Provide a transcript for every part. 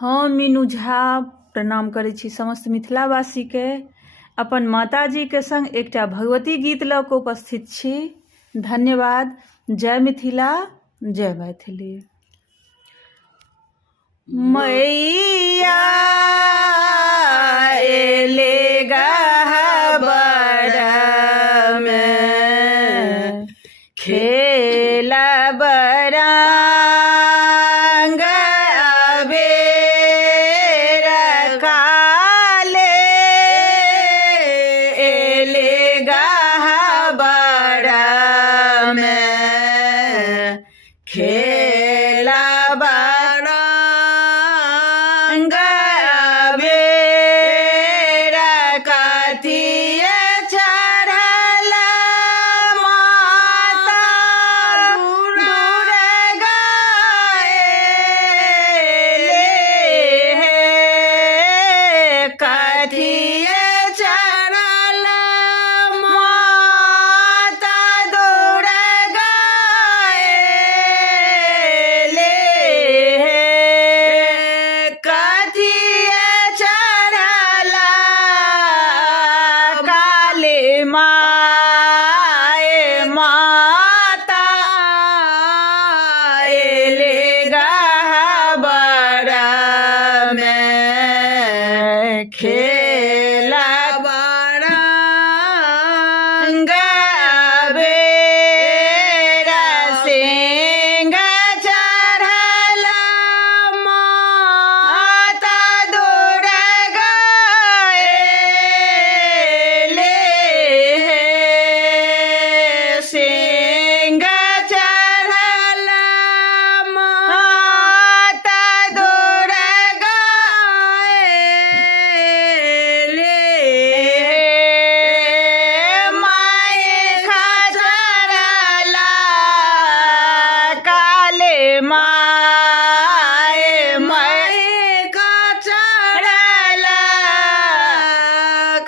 हम मीनू झा प्रणाम करै छी समस्त मिथिलावासीके। अपन माताजीके संग एकटा भगवती गीत लऽ कऽ उपस्थित छी। धन्यवाद। जय मिथिला, जय मैथिली। मैया एले गहबर में खेला बरंग अबेर काले एले गहबर में खेला बरंग अबेर कथिए चढ़ल माता दुर्गा एले हे। कथिए चढ़ल माता दुर्गा एले हे। कथिए चढ़ल काली माए माता एले गहबर में खेला बरंग अबेर सिंह चढ़ल माता दुर्गा एले हे। सिंह चढ़ल माता दुर्गा एले हे। माए खचरल काली माए माए खचरल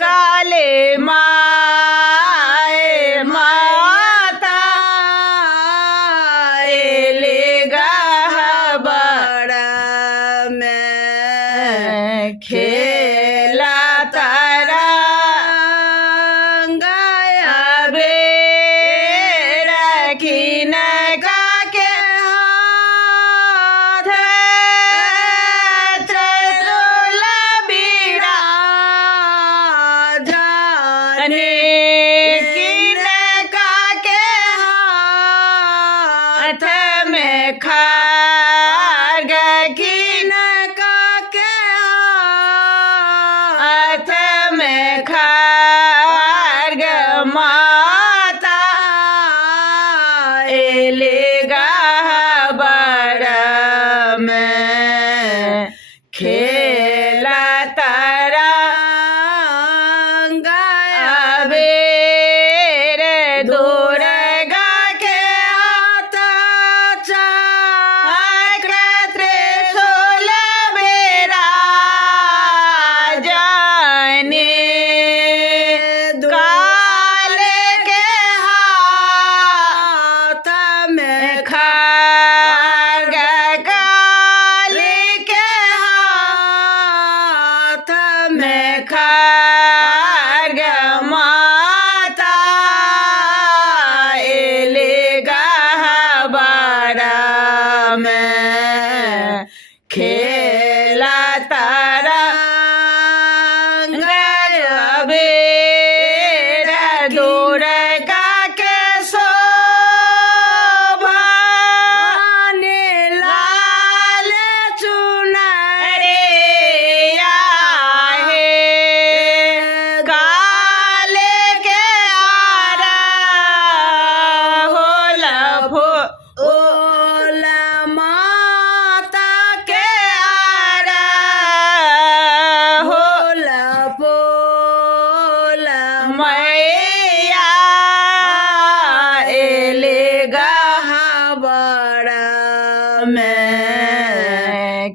काली माए माता एले गहबर में खेला तरंग अबेर किनका के हाथ त्रिशूल बिराजने। किनका के हाथ में खड्ग किनका के हाथ में खड्ग माता एले गहबर में खेला तरंग अबेर दुर्गा के हाथ चक्र त्रिशूल बिराजने। काले के हाथ में खड्ग काली के हाथ में खड्ग माता एले गहबर में खेला तरंग अबेर दुर्गा के शोभा लाल चुनरिया हे। काले के आरहुल फूल माता के आरहुल फूल मैया एले गहबर में